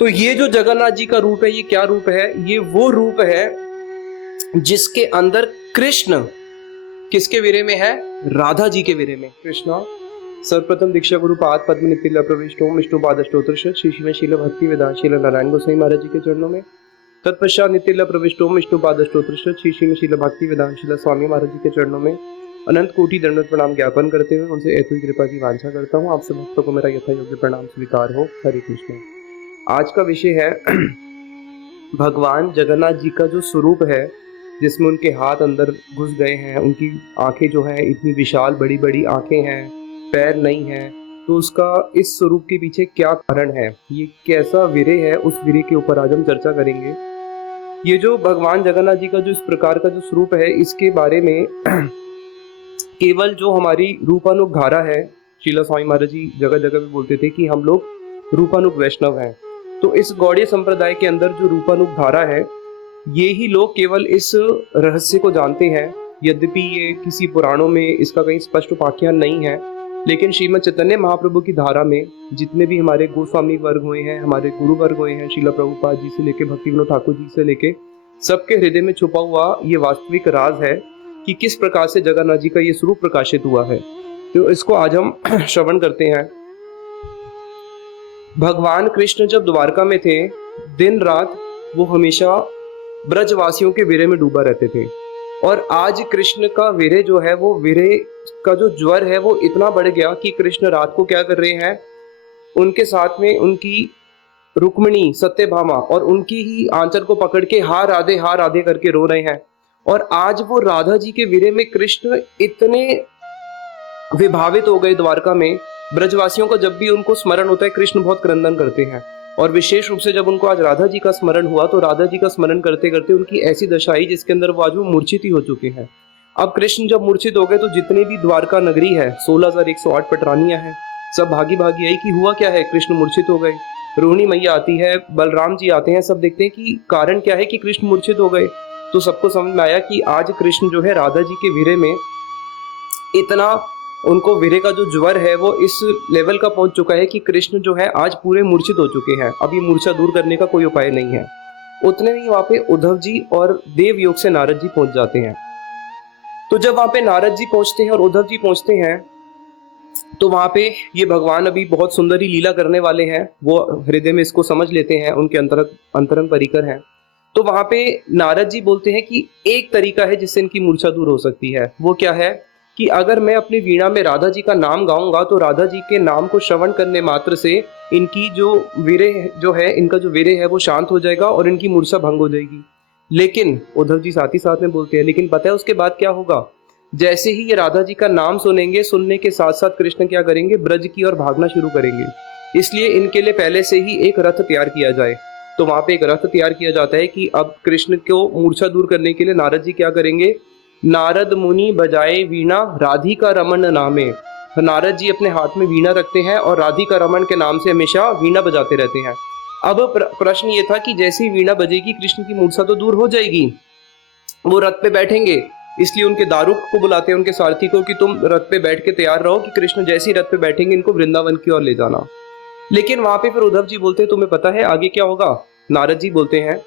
तो ये जो जगन्नाथ जी का रूप है, ये क्या रूप है? ये वो रूप है जिसके अंदर कृष्ण किसके वीरे में है? राधा जी के वीरे में। कृष्णा सर्वप्रथम दीक्षा गुरु पाद पद्म नित्य प्रविष्टो विष्णु पाद अष्टोत्तर श्री में शील भक्ति वेदांत शील नारायण गोसाई महाराज जी के चरणों में। तत्पश्चात नित्य प्रविष्टो विष्णु पाद अष्टोत्तर श्री में शील भक्ति वेदांत शील स्वामी महाराज जी के चरणों में अनंत कोटि दंडवत प्रणाम ज्ञापन करते हुए उनसे ऐसी कृपा की वांछा करता हूँ, आप सब भक्तों को मेरा यथा योग्य प्रणाम स्वीकार हो। हरे कृष्ण। आज का विषय है भगवान जगन्नाथ जी का जो स्वरूप है, जिसमें उनके हाथ अंदर घुस गए हैं, उनकी आंखें जो हैं इतनी विशाल बड़ी बड़ी आंखें हैं, पैर नहीं हैं, तो उसका इस स्वरूप के पीछे क्या कारण है, ये कैसा वीरे है, उस वीरे के ऊपर आज हम चर्चा करेंगे। ये जो भगवान जगन्नाथ जी का जो इस प्रकार का जो स्वरूप है, इसके बारे में केवल जो हमारी रूपानुग धारा है, शीला स्वामी महाराज जी जगह जगह पे बोलते थे कि हम लोग रूपानुग वैष्णव हैं। तो इस गौड़ीय संप्रदाय के अंदर जो रूपानुग धारा है, ये ही लोग केवल इस रहस्य को जानते हैं। यद्यपि ये किसी पुराणों में इसका कहीं स्पष्ट उपाख्यान नहीं है, लेकिन श्रीमद चैतन्य महाप्रभु की धारा में जितने भी हमारे गोस्वामी वर्ग हुए हैं, हमारे गुरु वर्ग हुए हैं, शीला प्रभुपाद जी से लेके भक्ति विनोद ठाकुर जी से लेके सबके हृदय में छुपा हुआ ये वास्तविक राज है कि किस प्रकार से जगन्नाथ जी का ये स्वरूप प्रकाशित हुआ है। तो इसको आज हम श्रवण करते हैं। भगवान कृष्ण जब द्वारका में थे, दिन रात वो हमेशा ब्रजवासियों के वीरे में डूबा रहते थे। और आज कृष्ण का वीरे जो है, वो वीरे का जो ज्वर है वो इतना बढ़ गया कि कृष्ण रात को क्या कर रहे हैं, उनके साथ में उनकी रुक्मिणी सत्यभामा और उनकी ही आंचल को पकड़ के हार आधे करके रो रहे हैं। और आज वो राधा जी के वीरे में कृष्ण इतने विभावित हो गए द्वारका में। ब्रजवासियों का जब भी उनको स्मरण होता है, कृष्ण बहुत क्रंदन करते हैं। और विशेष रूप से जब उनको आज राधा जी का स्मरण हुआ, तो राधा जी का स्मरण करते करते उनकी ऐसी दशा आई जिसके अंदर वो आज वो मूर्छित ही हो चुके हैं। अब कृष्ण जब मूर्छित हो गए, तो जितने भी द्वारका नगरी है, 16,108 पटरानियां हैं, सब भागी भागी आई कि हुआ क्या है, कृष्ण मूर्छित हो गए। रोहिणी मैया आती है, बलराम जी आते हैं, सब देखते हैं कि कारण क्या है कि कृष्ण मूर्छित हो गए। तो सबको समझ में आया कि आज कृष्ण जो है राधा जी के वीरे में इतना, उनको वीरे का जो ज्वर है वो इस लेवल का पहुंच चुका है कि कृष्ण जो है आज पूरे मूर्छित हो चुके हैं। अब ये मूर्छा दूर करने का कोई उपाय नहीं है। उतने में वहां पे उद्धव जी और देव योग से नारद जी पहुंच जाते हैं। तो जब वहां पे नारद जी पहुंचते हैं और उद्धव जी पहुंचते हैं, तो वहां पे ये भगवान अभी बहुत सुंदर ही लीला करने वाले हैं, वो हृदय में इसको समझ लेते हैं, उनके अंतरंग परिकर हैं। तो वहां पे नारद जी बोलते हैं कि एक तरीका है जिससे इनकी मूर्छा दूर हो सकती है। वो क्या है कि अगर मैं अपनी वीणा में राधा जी का नाम गाऊंगा, तो राधा जी के नाम को श्रवण करने मात्र से इनकी जो वीरे जो है, इनका जो वीरे है वो शांत हो जाएगा और इनकी मूर्छा भंग हो जाएगी। लेकिन उद्धव जी साथ ही साथ में बोलते हैं, लेकिन पता है उसके बाद क्या होगा? जैसे ही ये राधा जी का नाम सुनेंगे, सुनने के साथ साथ कृष्ण क्या करेंगे, ब्रज की ओर भागना शुरू करेंगे। इसलिए इनके लिए पहले से ही एक रथ तैयार किया जाए। तो वहां पे एक रथ तैयार किया जाता है कि अब कृष्ण को मूर्छा दूर करने के लिए नारद जी क्या करेंगे, नारद मुनि बजाए वीणा राधिका रमन नामे। नारद जी अपने हाथ में वीणा रखते हैं और राधिका रमन के नाम से हमेशा वीणा बजाते रहते हैं। अब प्रश्न ये था कि जैसे ही वीणा बजेगी, कृष्ण की मूर्छा तो दूर हो जाएगी, वो रथ पे बैठेंगे। इसलिए उनके दारुक को बुलाते हैं, उनके सारथी को, कि तुम रथ पे बैठ के तैयार रहो कि कृष्ण जैसे ही रथ पे बैठेंगे इनको वृंदावन की ओर ले जाना। लेकिन वहां पे फिर उद्धव जी बोलते हैं, तुम्हें पता है आगे क्या होगा? नारद जी बोलते हैं,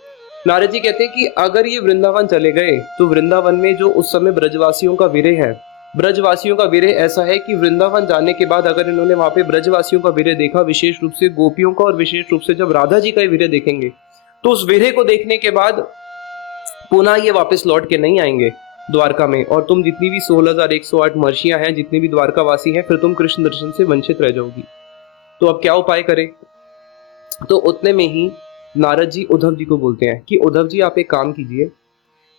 नारद जी कहते हैं कि अगर ये वृंदावन चले गए, तो वृंदावन में जो उस समय ब्रजवासियों का वीरे है, ब्रजवासियों का वीरे ऐसा है कि वृंदावन जाने के बाद अगर इन्होंने वहां पे ब्रजवासियों का वीरे देखा, विशेष रूप से गोपियों का, और विशेष रूप से जब राधा जी का वीरे देखेंगे, तो उस वीरे को देखने के बाद पुनः ये वापस लौट के नहीं आएंगे द्वारका में। और तुम जितनी भी 16,108 महर्षियां हैं, जितने भी द्वारकावासी हैं, फिर तुम कृष्ण दर्शन से वंचित रह जाओगी। तो अब क्या उपाय करें? तो उतने में ही नारद जी उद्धव जी को बोलते हैं कि उद्धव जी आप एक काम कीजिए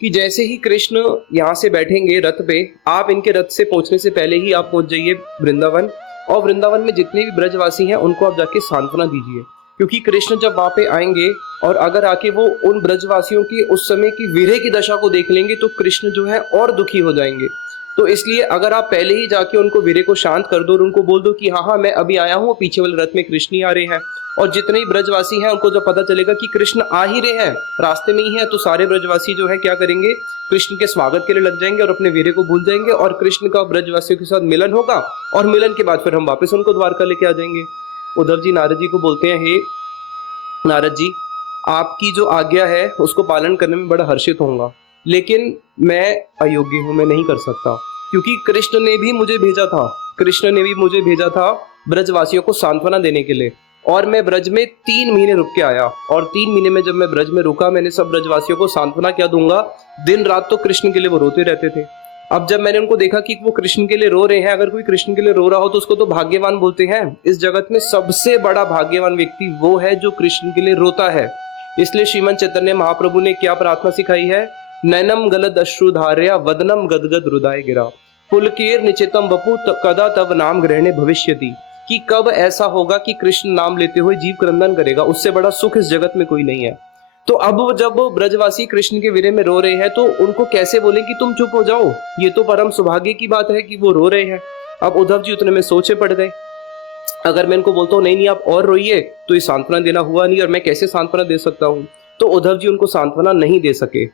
कि जैसे ही कृष्ण यहाँ से बैठेंगे रथ पे, आप इनके रथ से पहुंचने से पहले ही आप पहुंच जाइए वृंदावन, और वृंदावन में जितने भी ब्रजवासी हैं उनको आप जाके सांत्वना दीजिए। क्योंकि कृष्ण जब वहां पे आएंगे और अगर आके वो उन ब्रजवासियों की उस समय की वीरे की दशा को देख लेंगे, तो कृष्ण जो है और दुखी हो जाएंगे। तो इसलिए अगर आप पहले ही जाके उनको वीरे को शांत कर दो और उनको बोल दो कि हाँ हाँ मैं अभी आया हूँ, पीछे वाले रथ में कृष्ण ही आ रहे हैं, और जितने ही ब्रजवासी हैं उनको जब पता चलेगा कि कृष्ण आ ही रहे हैं, रास्ते में ही है, तो सारे ब्रजवासी जो है क्या करेंगे, कृष्ण के स्वागत के लिए लग जाएंगे और अपने वीरे को भूल जाएंगे, और कृष्ण का ब्रजवासियों के साथ मिलन होगा, और मिलन के बाद फिर हम वापस उनको द्वारका लेके आ जाएंगे। उद्धव जी नारद जी को बोलते हैं, हे नारद जी, आपकी जो आज्ञा है उसको पालन करने में बड़ा हर्षित होऊंगा, लेकिन मैं अयोग्य हूँ, मैं नहीं कर सकता, क्योंकि कृष्ण ने भी मुझे भेजा था, कृष्ण ने भी मुझे भेजा था ब्रजवासियों को सांत्वना देने के लिए। और मैं ब्रज में 3 महीने रुक के आया, और 3 महीने में जब मैं ब्रज में रुका, मैंने सब ब्रजवासियों को सांत्वना क्या दूंगा, दिन रात तो कृष्ण के लिए वो रोते रहते थे। अब जब मैंने उनको देखा कि वो कृष्ण के लिए रो रहे हैं, अगर कोई कृष्ण के लिए रो रहा हो तो उसको तो भाग्यवान बोलते हैं। इस जगत में सबसे बड़ा भाग्यवान व्यक्ति वो है जो कृष्ण के लिए रोता है। इसलिए श्रीमन चैतन्य महाप्रभु ने क्या प्रार्थना सिखाई है, नैनम गलद अश्रुधार्या वदनम गदगद हृदय गिरा पुलकेर निचितम बपु कदा तब नाम ग्रहणे भविष्यति, कि कब ऐसा होगा कि कृष्ण नाम लेते हुए जीव क्रंदन करेगा, उससे बड़ा सुख इस जगत में कोई नहीं है। तो अब जब वो ब्रजवासी कृष्ण के विरह में रो रहे हैं, तो उनको कैसे बोले कि तुम चुप हो जाओ, ये तो परम सौभाग्य की बात है कि वो रो रहे हैं। अब उद्धव जी उतने में सोचे पड़ गए, अगर मैं इनको बोलता हूँ नहीं नहीं आप और रोइए, तो ये सांत्वना देना हुआ नहीं, और मैं कैसे सांत्वना दे सकता हूँ। तो उद्धव जी उनको सांत्वना नहीं दे सके।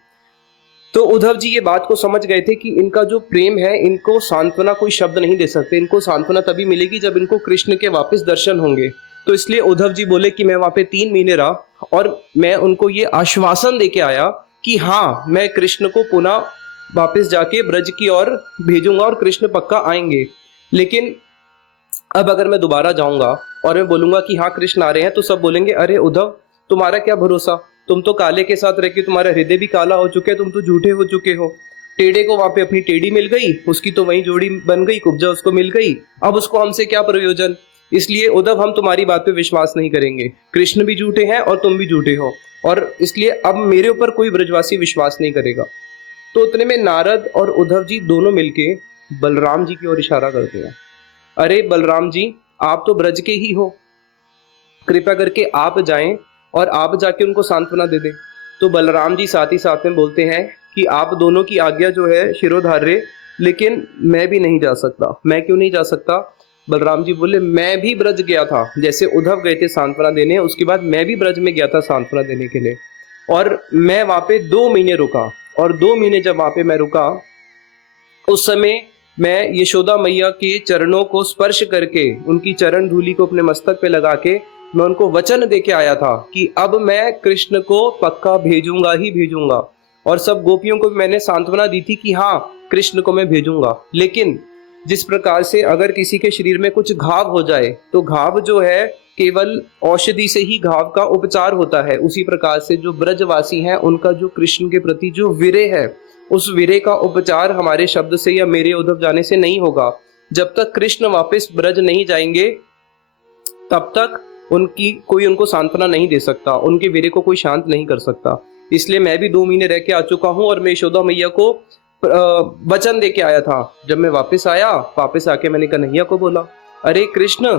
तो उद्धव जी ये बात को समझ गए थे कि इनका जो प्रेम है, इनको सांत्वना कोई शब्द नहीं दे सकते, इनको सांत्वना तभी मिलेगी जब इनको कृष्ण के वापस दर्शन होंगे। तो इसलिए उद्धव जी बोले कि मैं वहां पे 3 महीने रहा, और मैं उनको ये आश्वासन देके आया कि हाँ, मैं कृष्ण को पुनः वापस जाके ब्रज की ओर भेजूंगा और कृष्ण पक्का आएंगे। लेकिन अब अगर मैं दोबारा जाऊंगा और मैं बोलूंगा कि हाँ कृष्ण आ रहे हैं, तो सब बोलेंगे अरे उद्धव, तुम्हारा क्या भरोसा, तुम तो काले के साथ रह के तुम्हारा हृदय भी काला हो चुके, तुम तो झूठे हो चुके हो। टेढ़े को वहां पे अपनी टेढ़ी मिल गई, उसकी तो वही जोड़ी बन गई, कुब्जा उसको मिल गई, अब उसको हमसे क्या प्रयोजन। इसलिए उद्धव हम तुम्हारी बात पे विश्वास नहीं करेंगे, कृष्ण भी झूठे हैं और तुम भी झूठे हो, और इसलिए अब मेरे ऊपर कोई ब्रजवासी विश्वास नहीं करेगा। तो उतने में नारद और उद्धव जी दोनों मिलके बलराम जी की ओर इशारा करते हैं, अरे बलराम जी, आप तो ब्रज के ही हो, कृपया करके आप जाएं और आप जाके उनको सांत्वना दे दें। तो बलराम जी साथ ही साथ में बोलते हैं कि आप दोनों की आज्ञा जो है शिरोधार्य, लेकिन मैं भी नहीं जा सकता। मैं क्यों नहीं जा सकता? बलराम जी बोले, मैं भी ब्रज गया था, जैसे उद्धव गए थे सांत्वना देने, उसके बाद मैं भी ब्रज में गया था सांत्वना देने के लिए, और मैं वहां पे 2 महीने रुका। और 2 महीने जब वहां पे मैं रुका, उस समय मैं यशोदा मैया के चरणों को स्पर्श करके, उनकी चरण धूलि को अपने मस्तक पे लगा के, मैं उनको वचन देके आया था कि अब मैं कृष्ण को पक्का भेजूंगा ही भेजूंगा। और सब गोपियों को भी मैंने सांत्वना दी थी कि हाँ, कृष्ण को मैं भेजूंगा। लेकिन जिस प्रकार से अगर किसी के शरीर में कुछ घाव हो जाए, तो घाव जो है केवल औषधि से ही घाव का उपचार होता है, उसी प्रकार से जो ब्रजवासी हैं उनका जो कृष्ण के प्रति जो विरह है, उस विरह का उपचार हमारे शब्द से या मेरे उद्धव जाने से नहीं होगा। जब तक कृष्ण वापस ब्रज नहीं जाएंगे, तब तक उनकी कोई उनको सांत्वना नहीं दे सकता, उनके विरह को कोई शांत नहीं कर सकता। इसलिए मैं भी 2 महीने रह के आ चुका हूँ, और मैं यशोदा मैया को वचन दे के आया था। जब मैं वापस आया, वापस आके मैंने कन्हैया को बोला, अरे कृष्ण,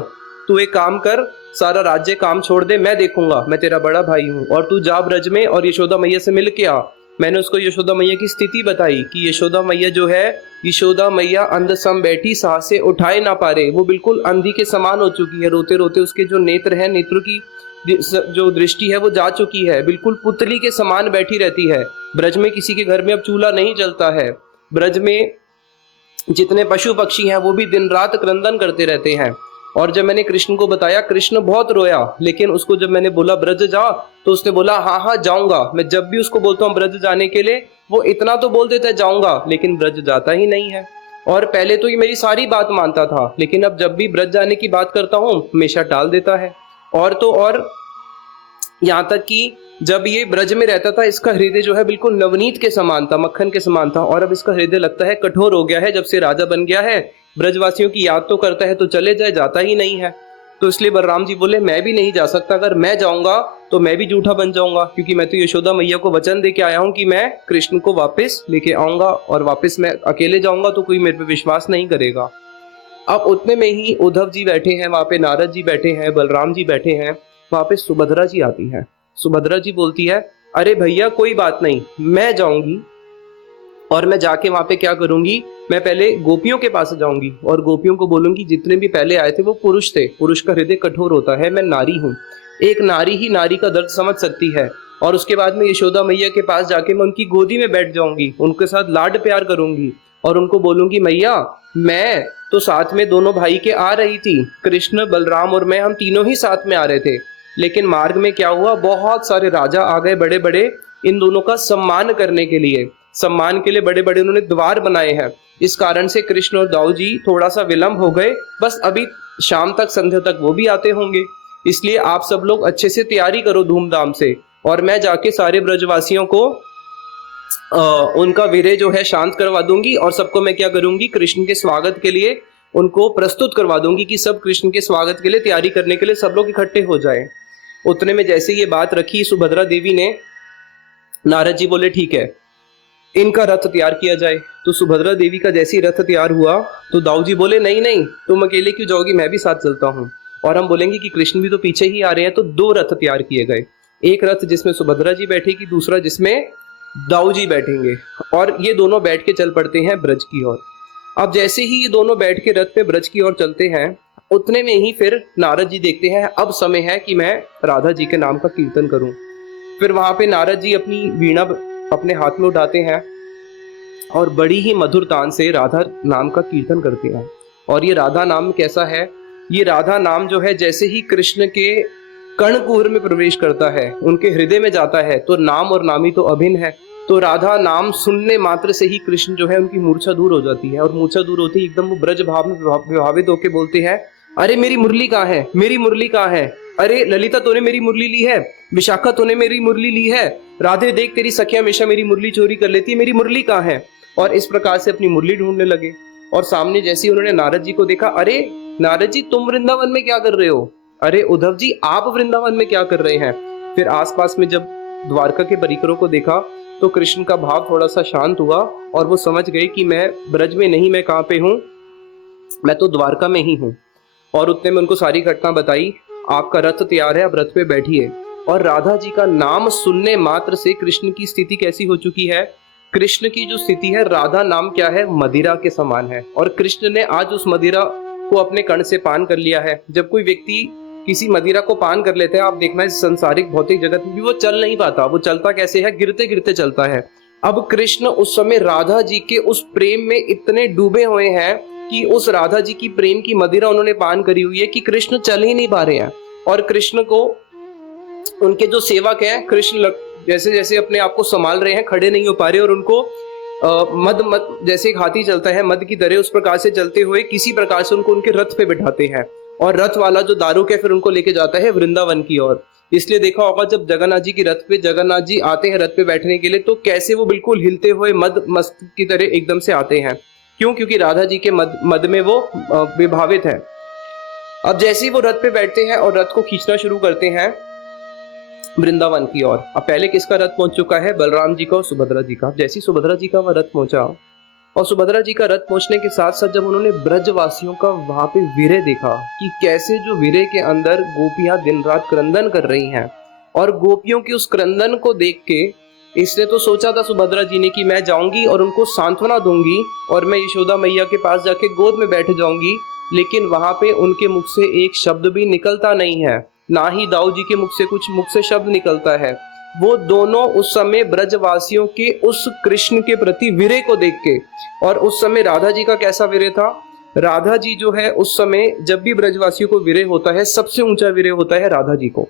तू एक काम कर, सारा राज्य काम छोड़ दे, मैं देखूंगा, मैं तेरा बड़ा भाई हूँ, और तू जा ब्रज में और यशोदा मैया से मिल के आ। मैंने उसको यशोदा मैया की स्थिति बताई कि यशोदा मैया जो है, यशोदा मैया अंध सम बैठी, सांस से उठाए ना पा रहे, वो बिल्कुल अंधी के समान हो चुकी है, रोते रोते उसके जो नेत्र है, नेत्र की जो दृष्टि है वो जा चुकी है, बिल्कुल पुतली के समान बैठी रहती है। ब्रज में किसी के घर में अब चूल्हा नहीं जलता है, ब्रज में जितने पशु पक्षी हैं वो भी दिन रात क्रंदन करते रहते हैं। और जब मैंने कृष्ण को बताया, कृष्ण बहुत रोया, लेकिन उसको जब मैंने बोला ब्रज जा, तो उसने बोला हाँ हाँ जाऊंगा। मैं जब भी उसको बोलता हूँ ब्रज जाने के लिए, वो इतना तो बोल देता है जाऊंगा, लेकिन ब्रज जाता ही नहीं है। और पहले तो ये मेरी सारी बात मानता था, लेकिन अब जब भी ब्रज जाने की बात करता हूँ हमेशा टाल देता है। और तो और यहाँ तक कि जब ये ब्रज में रहता था, इसका हृदय जो है बिल्कुल नवनीत के समान था, मक्खन के समान था, और अब इसका हृदय लगता है कठोर हो गया है। जब से राजा बन गया है, ब्रजवासियों की याद तो करता है तो चले जाए, जाता ही नहीं है। तो इसलिए बलराम जी बोले, मैं भी नहीं जा सकता, अगर मैं जाऊंगा तो मैं भी झूठा बन जाऊंगा, क्योंकि मैं तो यशोदा मैया को वचन दे के आया हूँ कि मैं कृष्ण को वापस लेके आऊंगा, और वापस मैं अकेले जाऊंगा तो कोई मेरे पे विश्वास नहीं करेगा। अब उतने में ही उद्धव जी बैठे हैं वहां पे, नारद जी बैठे हैं, बलराम जी बैठे हैं, वहां पे सुभद्रा जी आती है। सुभद्रा जी बोलती है, अरे भैया कोई बात नहीं, मैं जाऊंगी, और मैं जाके वहां पे क्या करूंगी, मैं पहले गोपियों के पास जाऊंगी और गोपियों को बोलूंगी जितने भी पहले आए थे वो पुरुष थे, पुरुष का हृदय कठोर होता है, मैं नारी हूँ, एक नारी ही नारी का दर्द समझ सकती है। और उसके बाद में यशोदा मैया के पास जाके मैं उनकी गोदी में बैठ जाऊंगी, उनके साथ लाड प्यार करूंगी, और उनको बोलूंगी, मैया मैं तो साथ में दोनों भाई के आ रही थी, कृष्ण बलराम और मैं, हम तीनों ही साथ में आ रहे थे, लेकिन मार्ग में क्या हुआ, बहुत सारे राजा आ गए बड़े बड़े, इन दोनों का सम्मान करने के लिए, सम्मान के लिए बड़े बड़े उन्होंने द्वार बनाए हैं। इस कारण से कृष्ण और दाऊ जी थोड़ा सा विलंब हो गए, बस अभी शाम तक, संध्या तक वो भी आते होंगे। इसलिए आप सब लोग अच्छे से तैयारी करो धूमधाम से, और मैं जाके सारे ब्रजवासियों को उनका वीर्य जो है शांत करवा दूंगी, और सबको मैं क्या करूंगी, कृष्ण के स्वागत के लिए उनको प्रस्तुत करवा दूंगी कि सब कृष्ण के स्वागत के लिए तैयारी करने के लिए सब लोग इकट्ठे हो जाएं। उतने में जैसे ये बात रखी सुभद्रा देवी ने, नारद जी बोले ठीक है इनका रथ तैयार किया जाए। तो सुभद्रा देवी का जैसे ही रथ तैयार हुआ तो दाऊ जी बोले नहीं नहीं तुम अकेले क्यों जाओगी, मैं भी साथ चलता हूँ। और हम बोलेंगे कि कृष्ण भी तो पीछे ही आ रहे हैं। तो दो रथ तैयार किए गए, एक रथ जिसमें सुभद्रा जी बैठेगी, दूसरा जिसमें दाऊ जी बैठेंगे, और ये दोनों बैठ के चल पड़ते हैं ब्रज की ओर। अब जैसे ही ये दोनों बैठ के रथ पे ब्रज की ओर चलते हैं, उतने में ही फिर नारद जी देखते हैं अब समय है कि मैं राधा जी के नाम का कीर्तन करूं। फिर वहां पे नारद जी अपनी वीणा अपने हाथ में उठाते हैं और बड़ी ही मधुर तान से राधा नाम का कीर्तन करते हैं। और ये राधा नाम कैसा है, ये राधा नाम जो है जैसे ही कृष्ण के कर्णकुहर में प्रवेश करता है, उनके हृदय में जाता है, तो नाम और नामी तो अभिन्न है। तो राधा नाम सुनने मात्र से ही कृष्ण जो है उनकी मूर्छा दूर हो जाती है, और मूर्छा दूर होती है एकदम वो ब्रज भाव में विभावित होकर बोलते हैं, अरे मेरी मुरली कहाँ है, मेरी मुरली कहाँ है, अरे ललिता तूने मेरी मुरली ली है, विशाखा तूने मेरी मुरली ली है, राधे देख तेरी सखिया हमेशा मेरी मुरली चोरी कर लेती है, मेरी मुरली कहाँ है। और इस प्रकार से अपनी मुरली ढूंढने लगे। और सामने जैसे ही उन्होंने नारद जी को देखा, अरे नारद जी तुम वृंदावन में क्या कर रहे हो, अरे उद्धव जी आप वृंदावन में क्या कर रहे हैं। फिर आसपास में जब द्वारका के परिकरों को देखा तो कृष्ण का भाव थोड़ा सा शांत हुआ, और वो समझ गए कि मैं ब्रज में नहीं, मैं कहाँ पे हूँ, मैं तो द्वारका में ही हूँ। और उतने में उनको सारी घटना बताई, आपका रथ तैयार है, अब रथ पे बैठिए। और राधा जी का नाम सुनने मात्र से कृष्ण की स्थिति कैसी हो चुकी है, कृष्ण की जो स्थिति है, राधा नाम क्या है, मदिरा के समान है। और कृष्ण ने आज उस मदिरा को अपने कर्ण से पान कर लिया है। जब कोई व्यक्ति किसी मदिरा को पान कर लेते हैं, आप देखना इस संसारिक भौतिक जगत में भी वो चल नहीं पाता, वो चलता कैसे है, गिरते गिरते चलता है। अब कृष्ण उस समय राधा जी के उस प्रेम में इतने डूबे हुए हैं कि उस राधा जी की प्रेम की मदिरा उन्होंने पान करी हुई है कि कृष्ण चल ही नहीं पा रहे हैं। और कृष्ण को उनके जो सेवक हैं, कृष्ण जैसे जैसे अपने आप को संभाल रहे हैं, खड़े नहीं हो पा रहे, और उनको मद जैसे एक हाथी चलता है मद की तरह, उस प्रकार से चलते हुए किसी प्रकार से उनको उनके रथ पे बिठाते हैं। और रथ वाला जो दारुक है फिर उनको लेके जाता है वृंदावन की ओर। इसलिए देखा होगा जब जगन्नाथ जी की रथ पे जगन्नाथ जी आते हैं रथ पे बैठने के लिए, तो कैसे वो बिल्कुल हिलते हुए मद मस्त की तरह एकदम से आते हैं। क्यों? क्योंकि राधा जी के मद में वो विभावित है। अब जैसे ही वो रथ पे बैठते हैं और रथ को खींचना शुरू करते हैं वृंदावन की ओर। अब पहले किसका रथ पहुंच चुका है, बलराम जी का और सुभद्रा जी का। जैसी सुभद्रा जी का वह रथ पहुंचा, और सुभद्रा जी का रथ पहुंचने के साथ साथ जब उन्होंने ब्रजवासियों का वहां पे वीर्य देखा कि कैसे जो वीर्य के अंदर गोपियां दिन रात क्रंदन कर रही हैं, और गोपियों के उस क्रंदन को देख के इसने तो सोचा था सुभद्रा जी ने कि मैं जाऊंगी और उनको सांत्वना दूंगी और मैं यशोदा मैया के पास जाके गोद में बैठ जाऊंगी, लेकिन वहां पे उनके मुख से एक शब्द भी निकलता नहीं है, ना ही दाऊ जी के मुख से शब्द निकलता है। वो दोनों उस समय ब्रजवासियों के उस कृष्ण के प्रति वीर्य को देख के, और उस समय राधा जी का कैसा वीर्य था, राधा जी जो है उस समय जब भी ब्रजवासियों को वीर्य होता है सबसे ऊंचा वीर्य होता है राधा जी को।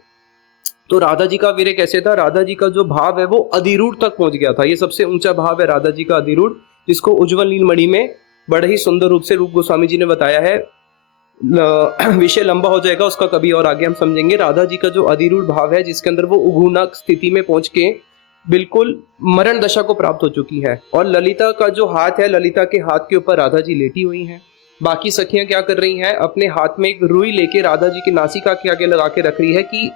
तो राधा जी का वीर्य कैसे था, राधा जी का जो भाव है वो अधिरूढ़ तक पहुंच गया था। ये सबसे ऊंचा भाव है राधा जी का अधिरूढ़, जिसको उज्ज्वल नीलमणि में बड़े ही सुंदर रूप से रूप गोस्वामी जी ने बताया है। विषय लंबा हो जाएगा, उसका कभी और आगे हम समझेंगे। राधा जी का जो अधिरूढ़ भाव है जिसके अंदर वो उगुना स्थिति में पहुंच के बिल्कुल मरण दशा को प्राप्त हो चुकी है। और ललिता का जो हाथ है, ललिता के हाथ के ऊपर राधा जी लेटी हुई हैं। बाकी सखियां क्या कर रही हैं, अपने हाथ में एक रुई लेके राधा जी की नासिका के आगे लगा के रख रही है कि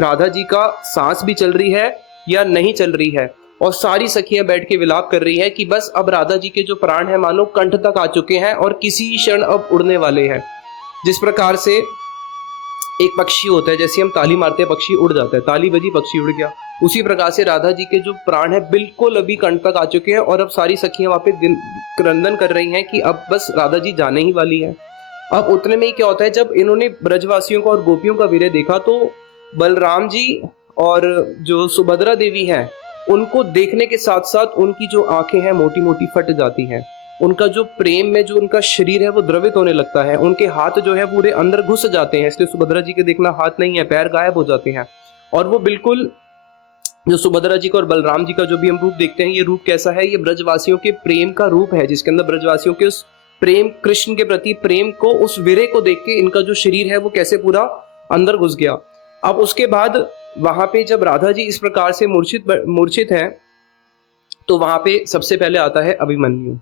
राधा जी का सांस भी चल रही है या नहीं चल रही है। और सारी सखियां बैठ के विलाप कर रही है कि बस अब राधा जी के जो प्राण है मानो कंठ तक आ चुके हैं और किसी क्षण अब उड़ने वाले हैं। जिस प्रकार से एक पक्षी होता है, जैसे हम ताली मारते हैं पक्षी उड़ जाता है, ताली बजी पक्षी उड़ गया, उसी प्रकार से राधा जी के जो प्राण है बिल्कुल अभी कंठ तक आ चुके हैं। और अब सारी सखियां वहां पे क्रंदन कर रही हैं कि अब बस राधा जी जाने ही वाली है। अब उतने में ही क्या होता है, जब इन्होंने ब्रजवासियों को और गोपियों का वीर्य देखा तो बलराम जी और जो सुभद्रा देवी हैं उनको देखने के साथ साथ उनकी जो आंखें हैं मोटी मोटी फट जाती हैं। उनका जो प्रेम में जो उनका शरीर है वो द्रवित होने लगता है, उनके हाथ जो है पूरे अंदर घुस जाते हैं, इसलिए सुभद्रा जी के देखना हाथ नहीं है, पैर गायब हो जाते हैं। और वो बिल्कुल जो सुभद्रा जी का और बलराम जी का जो भी हम रूप देखते हैं, ये रूप कैसा है, ये ब्रजवासियों के प्रेम का रूप है, जिसके अंदर ब्रजवासियों के उस प्रेम, कृष्ण के प्रति प्रेम को, उस वीरे को देख के इनका जो शरीर है वो कैसे पूरा अंदर घुस गया। अब उसके बाद वहां पे जब राधा जी इस प्रकार से मूर्छित है, तो वहां पे सबसे पहले आता है अभिमन्यु।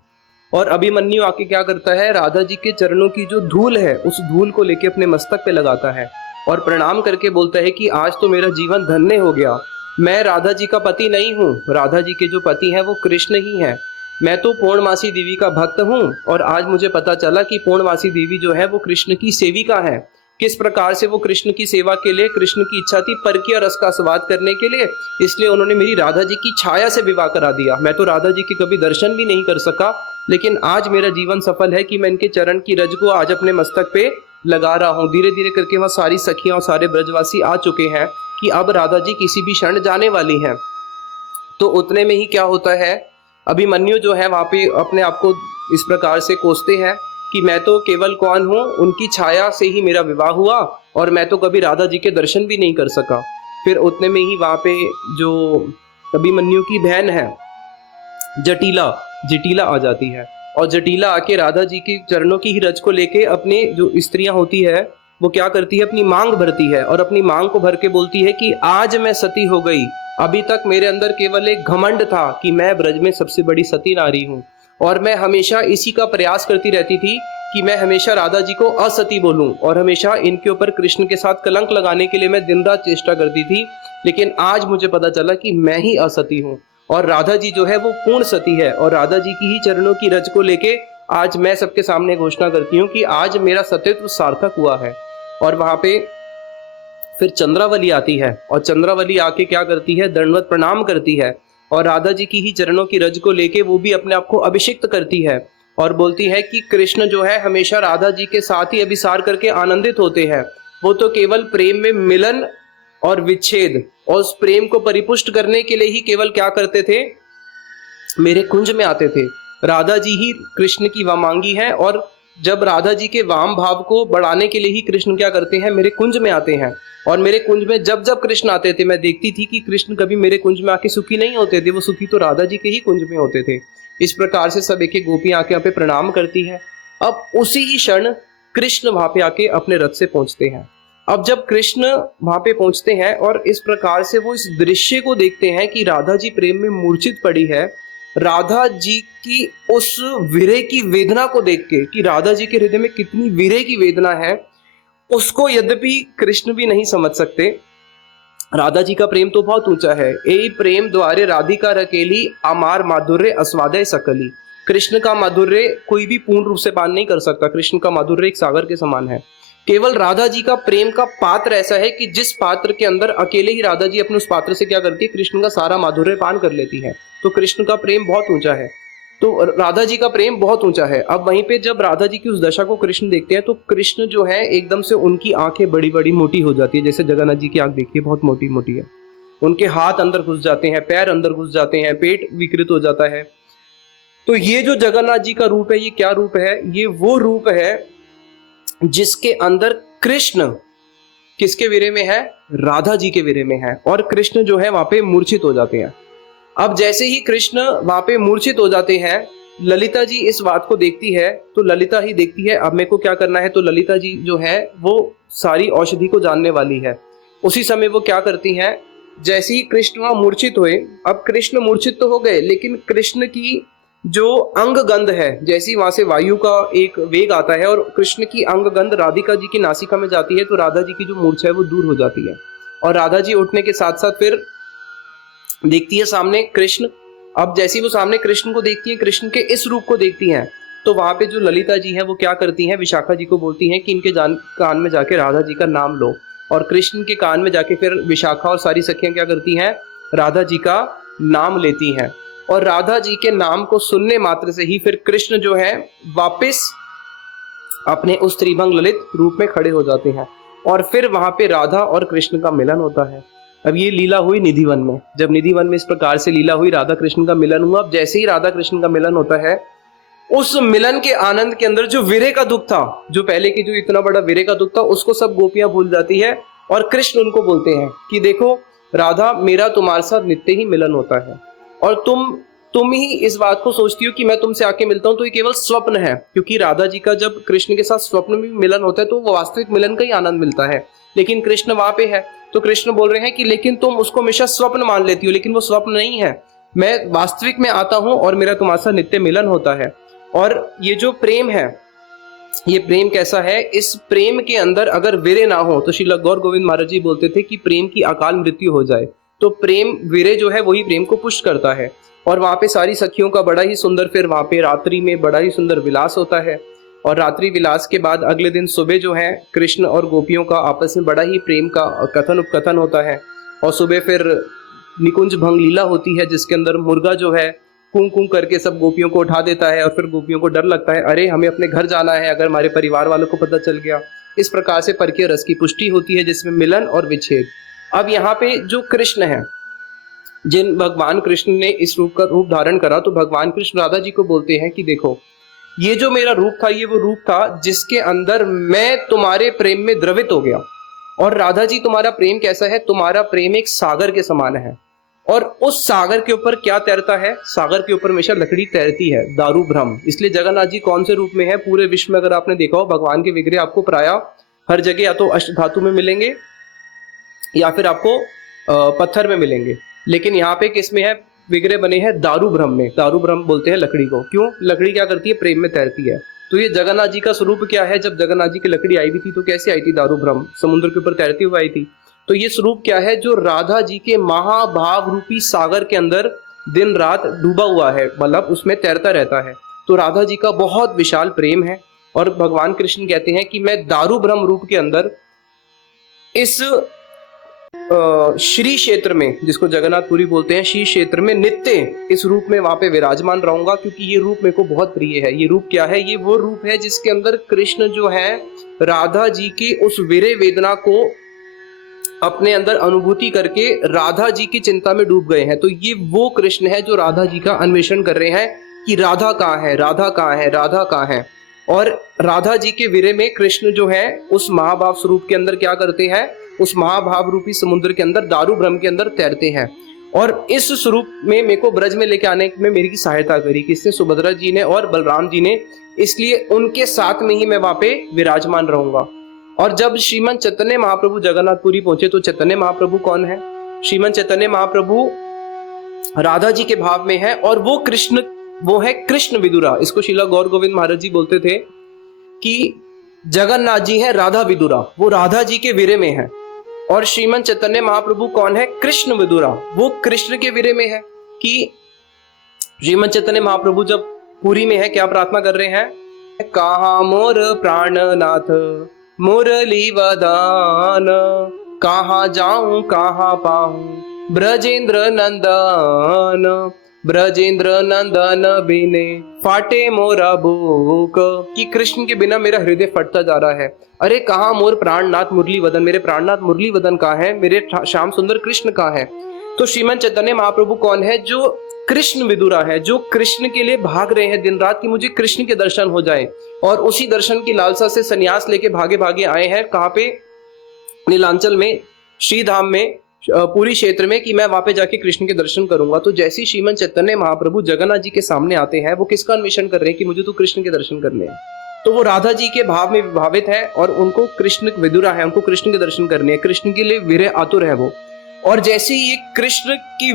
और अभिमन्यु आके क्या करता है, राधा जी के चरणों की जो धूल है उस धूल को लेके अपने मस्तक पे लगाता है और प्रणाम करके बोलता है कि आज तो मेरा जीवन धन्य हो गया। मैं राधा जी का पति नहीं हूँ, राधा जी के जो पति हैं वो कृष्ण ही हैं। मैं तो पूर्णमासी देवी का भक्त हूँ और आज मुझे पता चला कि पूर्णमासी देवी जो है वो कृष्ण की सेविका है। किस प्रकार से वो कृष्ण की सेवा के लिए, कृष्ण की इच्छा थी परकीय रस का स्वाद करने के लिए, इसलिए उन्होंने मेरी राधा जी की छाया से विवाह करा दिया। मैं तो राधा जी के कभी दर्शन भी नहीं कर सका, लेकिन आज मेरा जीवन सफल है कि मैं इनके चरण की रज को आज अपने मस्तक पे लगा रहा हूँ। धीरे धीरे करके वह सारी सखियां और सारे ब्रजवासी आ चुके हैं कि अब राधा जी किसी भी क्षण जाने वाली हैं। तो उतने में ही क्या होता है, अभिमन्यु जो है वहां पे अपने आप को इस प्रकार से कोसते हैं कि मैं तो केवल कौन हूँ, उनकी छाया से ही मेरा विवाह हुआ और मैं तो कभी राधा जी के दर्शन भी नहीं कर सका। फिर उतने में ही वहां पे जो अभिमन्यु की बहन है जटिला आ जाती है और जटिला आके राधा जी के चरणों की ही रज को लेके अपने जो स्त्रियां होती है वो क्या करती है, अपनी मांग भरती है और अपनी मांग को भर के बोलती है कि आज मैं सती हो गई। अभी तक मेरे अंदर केवल एक घमंड था कि मैं ब्रज में सबसे बड़ी सती नारी हूँ और मैं हमेशा इसी का प्रयास करती रहती थी कि मैं हमेशा राधा जी को असती बोलूं और हमेशा इनके ऊपर कृष्ण के साथ कलंक लगाने के लिए मैं दिन रात चेष्टा करती थी। लेकिन आज मुझे पता चला कि मैं ही असती हूँ और राधा जी जो है वो पूर्ण सती है और राधा जी की ही चरणों की रज को लेके आज मैं सबके सामने घोषणा करती हूँ कि आज मेरा सतीत्व सार्थक हुआ है। और वहां पे फिर चंद्रावली आती है और चंद्रावली आके क्या करती है, दंडवत प्रणाम करती है और राधा जी की ही चरणों की रज को लेके वो भी अपने आप को अभिषिक्त करती है और बोलती है कि कृष्ण जो है हमेशा राधा जी के साथ ही अभिसार करके आनंदित होते हैं। वो तो केवल प्रेम में मिलन और विच्छेद और उस प्रेम को परिपुष्ट करने के लिए ही केवल क्या करते थे, मेरे कुंज में आते थे। राधा जी ही कृष्ण की वामांगी है और जब राधा जी के वाम भाव को बढ़ाने के लिए ही कृष्ण क्या करते हैं, मेरे कुंज में आते हैं। और मेरे कुंज में जब जब कृष्ण आते थे मैं देखती थी कि कृष्ण कभी मेरे कुंज में आके सुखी नहीं होते थे, वो सुखी तो राधा जी के ही कुंज में होते थे। इस प्रकार से सब एक एक गोपियां आके यहाँ पे प्रणाम करती है। अब उसी ही क्षण कृष्ण वहां पे आके अपने रथ से पहुंचते हैं। अब जब कृष्ण वहां पे पहुंचते हैं और इस प्रकार से वो इस दृश्य को देखते हैं कि राधा जी प्रेम में मूर्छित पड़ी है, राधा जी की उस वीरे की वेदना को देख के कि राधा जी के हृदय में कितनी वीरे की वेदना है, उसको यद्यपि कृष्ण भी नहीं समझ सकते। राधा जी का प्रेम तो बहुत ऊंचा है। ए प्रेम द्वारे राधिका रकेली, अमार माधुर्य अस्वादय सकली। कृष्ण का माधुर्य कोई भी पूर्ण रूप से पान नहीं कर सकता। कृष्ण का माधुर्य एक सागर के समान है। केवल राधा जी का प्रेम का पात्र ऐसा है कि जिस पात्र के अंदर अकेले ही राधा जी अपने उस पात्र से क्या करती है, कृष्ण का सारा माधुर्य पान कर लेती है। तो कृष्ण का प्रेम बहुत ऊंचा है, तो राधा जी का प्रेम बहुत ऊंचा है। अब वहीं पे जब राधा जी की उस दशा को कृष्ण देखते हैं तो कृष्ण जो है एकदम से उनकी आंखें बड़ी बड़ी मोटी हो जाती है। जैसे जगन्नाथ जी की आंख देखिए बहुत मोटी मोटी है, उनके हाथ अंदर घुस जाते हैं, पैर अंदर घुस जाते हैं, पेट विकृत हो जाता है। तो ये जो जगन्नाथ जी का रूप है, ये क्या रूप है, ये वो रूप है जिसके अंदर कृष्ण किसके वीरे में है, राधा जी के वीरे में है और कृष्ण जो है वहां पे मूर्छित हो जाते हैं। अब जैसे ही कृष्ण वहां पे मूर्छित हो जाते हैं, ललिता जी इस बात को देखती है, तो ललिता ही देखती है अब मेरे को क्या करना है। तो ललिता जी जो है वो सारी औषधि को जानने वाली है। उसी समय वो क्या करती हैं, जैसे ही कृष्ण वहां मूर्छित हुए, अब कृष्ण मूर्छित तो हो गए लेकिन कृष्ण की जो अंग गंध है, जैसी वहां से वायु का एक वेग आता है और कृष्ण की अंग गंध राधिका जी की नासिका में जाती है, तो राधा जी की जो मूर्छा है वो दूर हो जाती है और राधा जी उठने के साथ साथ फिर देखती है सामने कृष्ण। अब जैसी वो सामने कृष्ण को देखती है, कृष्ण के इस रूप को देखती हैं, तो वहां पे जो ललिता जी हैं वो क्या करती हैं, विशाखा जी को बोलती हैं कि इनके कान में जाके राधा जी का नाम लो। और कृष्ण के कान में जाके फिर विशाखा और सारी सखियां क्या करती हैं, राधा जी का नाम लेती हैं। और राधा जी के नाम को सुनने मात्र से ही फिर कृष्ण जो है वापस अपने उस त्रिभंग ललित रूप में खड़े हो जाते हैं और फिर वहां पे राधा और कृष्ण का मिलन होता है। अब ये लीला हुई निधिवन में, जब निधिवन में इस प्रकार से लीला हुई, राधा कृष्ण का मिलन हुआ। अब जैसे ही राधा कृष्ण का मिलन होता है उस मिलन के आनंद के अंदर जो वीरे का दुख था, जो पहले की जो इतना बड़ा वीरे का दुख था, उसको सब गोपियां भूल जाती है और कृष्ण उनको बोलते हैं कि देखो राधा, मेरा तुम्हारे साथ नित्य ही मिलन होता है और तुम ही इस बात को सोचती हो कि मैं तुमसे आके मिलता हूं तो ये केवल स्वप्न है, क्योंकि राधा जी का जब कृष्ण के साथ स्वप्न में मिलन होता है तो वो वास्तविक मिलन का ही आनंद मिलता है, लेकिन कृष्ण वहां पे है। तो कृष्ण बोल रहे हैं कि लेकिन तुम उसको हमेशा स्वप्न मान लेती हो, लेकिन वो स्वप्न नहीं है, मैं वास्तविक में आता हूं और मेरा तुम्हारे साथ नित्य मिलन होता है। और ये जो प्रेम है, ये प्रेम कैसा है, इस प्रेम के अंदर अगर वीरे ना हो तो श्रील गौर गोविंद महाराज जी बोलते थे कि प्रेम की अकाल मृत्यु हो जाए। तो प्रेम, वीरे जो है वही प्रेम को पुष्ट करता है। और वहां पे सारी सखियों का बड़ा ही सुंदर, फिर वहां पे रात्रि में बड़ा ही सुंदर विलास होता है। और रात्रि विलास के बाद अगले दिन सुबह जो है कृष्ण और गोपियों का आपस में बड़ा ही प्रेम का कथन उपकथन होता है। और सुबह फिर निकुंज भंग लीला होती है, जिसके अंदर मुर्गा जो है कूं कूं करके सब गोपियों को उठा देता है और फिर गोपियों को डर लगता है, अरे हमें अपने घर जाना है, अगर हमारे परिवार वालों को पता चल गया। इस प्रकार से परकीय रस की पुष्टि होती है, जिसमें मिलन और विच्छेद। अब यहाँ पे जो कृष्ण है, जिन भगवान कृष्ण ने इस रूप का रूप धारण करा, तो भगवान कृष्ण राधा जी को बोलते हैं कि देखो ये जो मेरा रूप था, ये वो रूप था जिसके अंदर मैं तुम्हारे प्रेम में द्रवित हो गया। और राधा जी तुम्हारा प्रेम कैसा है, तुम्हारा प्रेम एक सागर के समान है। और उस सागर के ऊपर क्या तैरता है, सागर के ऊपर हमेशा लकड़ी तैरती है, दारू भ्रम। इसलिए जगन्नाथ जी कौन से रूप में है, पूरे विश्व में अगर आपने देखा हो भगवान के विग्रह आपको प्राय हर जगह या तो अष्ट धातु में मिलेंगे या फिर आपको पत्थर में मिलेंगे, लेकिन यहाँ पे किस में है, विग्रह बने हैं दारू भ्रम में। दारू भ्रम बोलते हैं लकड़ी को, क्यों, लकड़ी क्या करती है, प्रेम में तैरती है। तो ये जगन्नाथ जी का स्वरूप क्या है, जब जगन्नाथ जी की लकड़ी आई भी थी तो कैसे आई थी, दारू भ्रम, समुद्र के ऊपर तैरती हुई आई थी। तो ये स्वरूप क्या है, जो राधा जी के महाभाव रूपी सागर के अंदर दिन रात डूबा हुआ है, मतलब उसमें तैरता रहता है। तो राधा जी का बहुत विशाल प्रेम है। और भगवान कृष्ण कहते हैं कि मैं दारू भ्रम रूप के अंदर इस श्री क्षेत्र में, जिसको जगन्नाथपुरी बोलते हैं, श्री क्षेत्र में नित्य इस रूप में वहां पे विराजमान रहूंगा, क्योंकि ये रूप मेरे को बहुत प्रिय है। ये रूप क्या है, ये वो रूप है जिसके अंदर कृष्ण जो है राधा जी की उस वीरे वेदना को अपने अंदर अनुभूति करके राधा जी की चिंता में डूब गए हैं। तो ये वो कृष्ण है जो राधा जी का अन्वेषण कर रहे हैं कि राधा कहाँ है, राधा कहाँ है, राधा कहाँ है। और राधा जी के वीरे में कृष्ण जो है उस महाभाव स्वरूप के अंदर क्या करते हैं, उस महाभाव रूपी समुद्र के अंदर दारू भ्रम के अंदर तैरते हैं। और इस स्वरूप में मेरे को ब्रज में लेके आने में मेरी सहायता करी किसने, सुभद्रा जी ने और बलराम जी ने। इसलिए उनके साथ में ही मैं वहां पे विराजमान रहूंगा। और जब श्रीमन चैतन्य महाप्रभु जगन्नाथपुरी पहुंचे, तो चैतन्य महाप्रभु कौन है, श्रीमन चैतन्य महाप्रभु राधा जी के भाव में है और वो कृष्ण, वो है कृष्ण विदुरा। इसको श्रीला गौर गोविंद महाराज जी बोलते थे कि जगन्नाथ जी है राधा विदुरा, वो राधा जी के वीरे में है। और श्रीमन चैतन्य महाप्रभु कौन है, कृष्ण विदुरा, वो कृष्ण के वीरे में है। कि श्रीमन चैतन्य महाप्रभु जब पुरी में है, क्या प्रार्थना कर रहे हैं, कहा मोर प्राणनाथ मुरली वदान, कहाँ जाऊं कहाँ पाऊं ब्रजेंद्र नंदन, ब्रजेंद्र नंदन बिने फाटे मोरा बुक। कि कृष्ण के बिना मेरा हृदय फटता जा रहा है। अरे कहाँ मोर प्राणनाथ मुरली वदन, मेरे प्राणनाथ मुरली वदन कहाँ है, मेरे श्याम सुंदर कृष्ण कहाँ है। तो श्रीमन चैतन्य महाप्रभु कौन है, जो कृष्ण विदुरा है, जो कृष्ण के लिए भाग रहे हैं दिन रात कि मुझे कृष्ण के दर्शन हो जाए। और उसी दर्शन की लालसा से सन्यास लेके भागे भागे आए हैं, कहाँ पे, नीलांचल में, श्रीधाम में, पूरी क्षेत्र में, कि मैं वहां पे जाके कृष्ण के दर्शन करूंगा। तो जैसे श्रीमन चैतन्य महाप्रभु जगन्नाथ जी के सामने आते हैं, वो किसका अन्वेषण कर रहे हैं कि मुझे तो कृष्ण के दर्शन करने हैं। तो वो राधा जी के भाव में विभावित है और उनको कृष्ण विदुरा है, उनको कृष्ण के दर्शन करने हैं, कृष्ण के लिए वीरे आतुर है वो। और जैसे ही ये कृष्ण की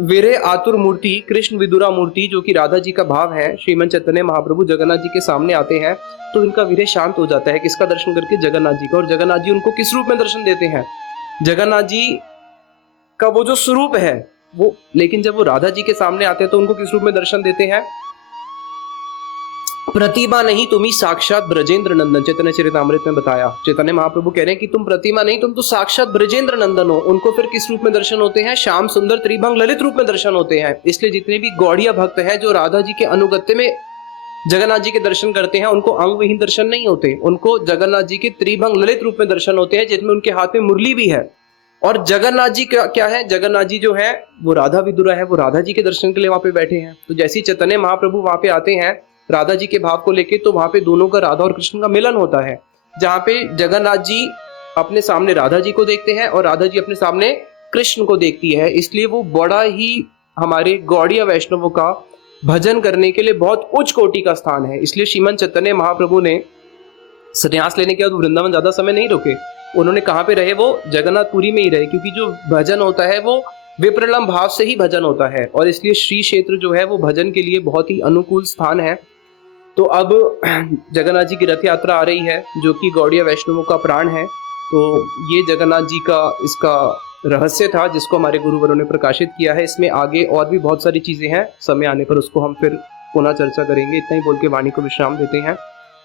वीरे आतुर मूर्ति, कृष्ण विदुरा मूर्ति जो कि राधा जी का भाव है, श्रीमन चैतन्य महाप्रभु जगन्नाथ जी के सामने आते हैं, तो इनका वीरे शांत हो जाता है। किसका दर्शन करके, जगन्नाथ जी का। और जगन्नाथ जी उनको किस रूप में दर्शन देते हैं, जगन्नाथ जी का वो जो स्वरूप है वो, लेकिन जब वो राधा जी के सामने आते हैं तो उनको किस रूप में दर्शन देते हैं, प्रतिमा नहीं तुम्ही साक्षात ब्रजेंद्र नंदन। चैतन्य चरितामृत में बताया, चैतन्य महाप्रभु कह रहे हैं कि तुम प्रतिमा नहीं, तुम तो साक्षात ब्रजेंद्र नंदन हो। उनको फिर किस रूप में दर्शन होते हैं, श्याम सुंदर त्रिभंग ललित रूप में दर्शन होते हैं। इसलिए जितने भी गौड़िया भक्त हैं जो राधा जी के अनुगत्य में जगन्नाथ जी के दर्शन करते हैं, उनको अंग विहीन दर्शन नहीं होते, उनको जगन्नाथ जी के त्रिभंग ललित रूप में दर्शन होते हैं, जिसमें उनके हाथ में मुरली भी है। और जगन्नाथ जी क्या है, जगन्नाथ जी जो है वो राधा विदुरा है, वो राधा जी के दर्शन के लिए वहां पे बैठे हैं। तो जैसे चैतन्य महाप्रभु वहां पे आते हैं राधा जी के भाव को लेके, तो वहां पे दोनों का, राधा और कृष्ण का मिलन होता है, जहाँ पे जगन्नाथ जी अपने सामने राधा जी को देखते हैं और राधा जी अपने सामने कृष्ण को देखती है। इसलिए वो बड़ा ही हमारे गौड़ीय वैष्णवों का भजन करने के लिए बहुत उच्च कोटि का स्थान है। इसलिए श्रीमन चैतन्य महाप्रभु ने संन्यास लेने के बाद वृंदावन ज्यादा समय नहीं रुके। उन्होंने कहाँ पे रहे? वो जगन्नाथपुरी में ही रहे, क्योंकि जो भजन होता है वो विप्रलम्ब भाव से ही भजन होता है, और इसलिए श्री क्षेत्र जो है वो भजन के लिए बहुत ही अनुकूल स्थान है। तो अब जगन्नाथ जी की रथ यात्रा आ रही है, जो कि गौड़ीय वैष्णवों का प्राण है। तो ये जगन्नाथ जी का इसका रहस्य था, जिसको हमारे गुरुवरों ने प्रकाशित किया है। इसमें आगे और भी बहुत सारी चीजें हैं, समय आने पर उसको हम फिर पुनः चर्चा करेंगे। इतना ही बोल के वाणी को विश्राम देते हैं।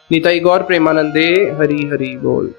निताई गौर प्रेमानंदे, हरि हरि बोल।